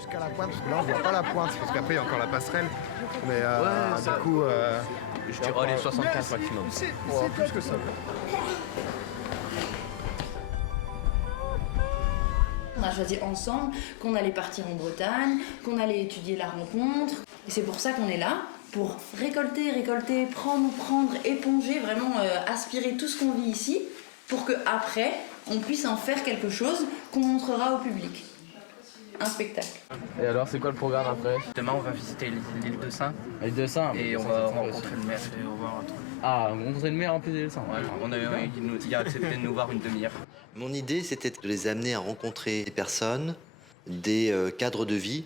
jusqu'à la pointe, parce que là on voit pas la pointe, parce qu'après il y a encore la passerelle. Mais ça, du coup... je dirais les 75 maximum. plus que ça. On a choisi ensemble qu'on allait partir en Bretagne, qu'on allait étudier la rencontre. Et c'est pour ça qu'on est là, pour récolter, prendre, éponger, vraiment aspirer tout ce qu'on vit ici, pour qu'après, on puisse en faire quelque chose qu'on montrera au public. Un spectacle. Et alors, c'est quoi le programme après? Demain, on va visiter l'île de Saint L'île de Saint. et on va rencontrer le maire et on va voir un truc. Ah, rencontrer le maire en plus de l'île de Saint. Ouais, il a accepté de nous voir une demi-heure. Mon idée, c'était de les amener à rencontrer des personnes, des cadres de vie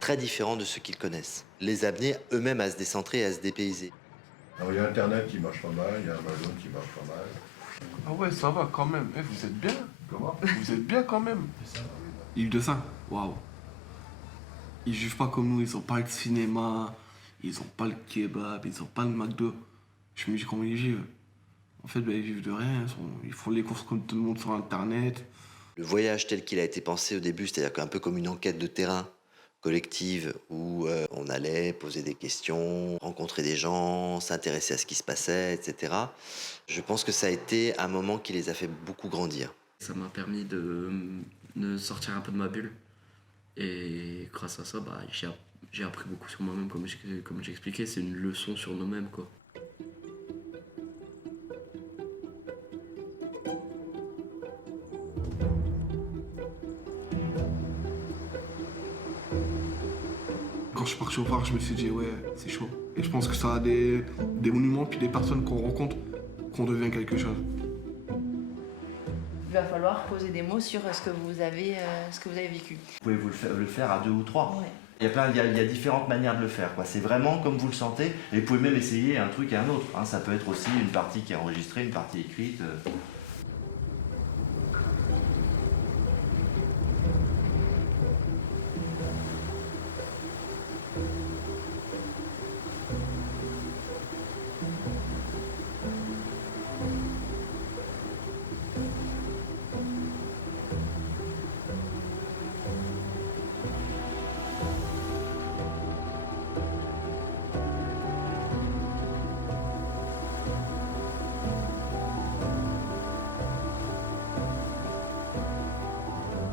très différents de ceux qu'ils connaissent. Les amener eux-mêmes à se décentrer et à se dépayser. Alors, il y a Internet qui marche pas mal, il y a Amazon qui marche pas mal. Ah ouais, ça va quand même. Eh, vous êtes bien. Comment? Vous êtes bien quand même. Île de Saint, waouh. Ils jugent pas comme nous, ils ont pas le cinéma, ils ont pas le kebab, ils ont pas le McDo. Je me dis comment ils vivent. En fait, ils vivent de rien, ils font les courses comme tout le monde sur Internet. Le voyage tel qu'il a été pensé au début, c'est-à-dire un peu comme une enquête de terrain collective où on allait poser des questions, rencontrer des gens, s'intéresser à ce qui se passait, etc. Je pense que ça a été un moment qui les a fait beaucoup grandir. Ça m'a permis de sortir un peu de ma bulle. Et grâce à ça, j'ai appris beaucoup sur moi-même, comme j'ai expliqué. C'est une leçon sur nous-mêmes, quoi. Quand je suis parti au phare, je me suis dit, ouais, c'est chaud. Et je pense que ça a des monuments, puis des personnes qu'on rencontre, qu'on devient quelque chose. Il va falloir poser des mots sur ce que vous avez vécu. Vous pouvez le faire à 2 ou 3. Ouais. Il y a différentes manières de le faire, quoi. C'est vraiment comme vous le sentez. Et vous pouvez même essayer un truc et un autre, hein. Ça peut être aussi une partie qui est enregistrée, une partie écrite.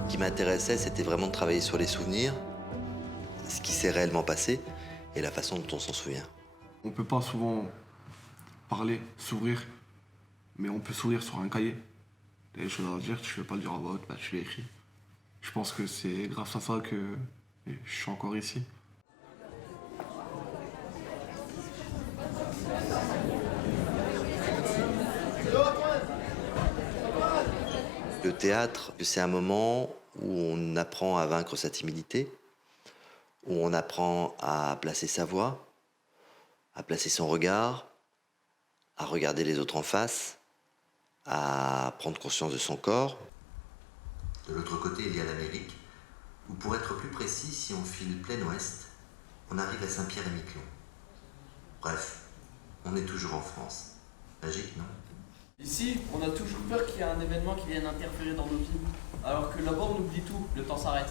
Ce qui m'intéressait, c'était vraiment de travailler sur les souvenirs, ce qui s'est réellement passé et la façon dont on s'en souvient. On peut pas souvent parler, s'ouvrir, mais on peut s'ouvrir sur un cahier. Il y a des choses à dire, tu ne veux pas le dire à voix haute, tu l'écris. Je pense que c'est grâce à ça que je suis encore ici. Le théâtre, c'est un moment où on apprend à vaincre sa timidité, où on apprend à placer sa voix, à placer son regard, à regarder les autres en face, à prendre conscience de son corps. De l'autre côté, il y a l'Amérique, où pour être plus précis, si on file plein ouest, on arrive à Saint-Pierre-et-Miquelon. Bref, on est toujours en France. Magique, non ? Ici, on a toujours peur qu'il y ait un événement qui vienne interférer dans nos vies. Alors que là-bas, on oublie tout, le temps s'arrête.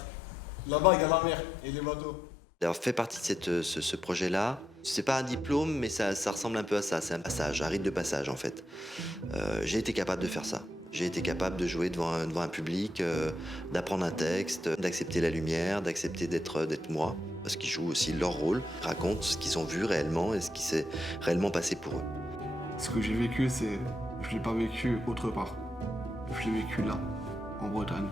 Là-bas, il y a la mer et les bateaux. D'avoir fait partie de ce projet-là, c'est pas un diplôme, mais ça ressemble un peu à ça. C'est un passage, un rite de passage en fait. J'ai été capable de faire ça. J'ai été capable de jouer devant un public, d'apprendre un texte, d'accepter la lumière, d'accepter d'être moi. Parce qu'ils jouent aussi leur rôle, racontent ce qu'ils ont vu réellement et ce qui s'est réellement passé pour eux. Ce que j'ai vécu, je ne l'ai pas vécu autre part. Je l'ai vécu là, en Bretagne.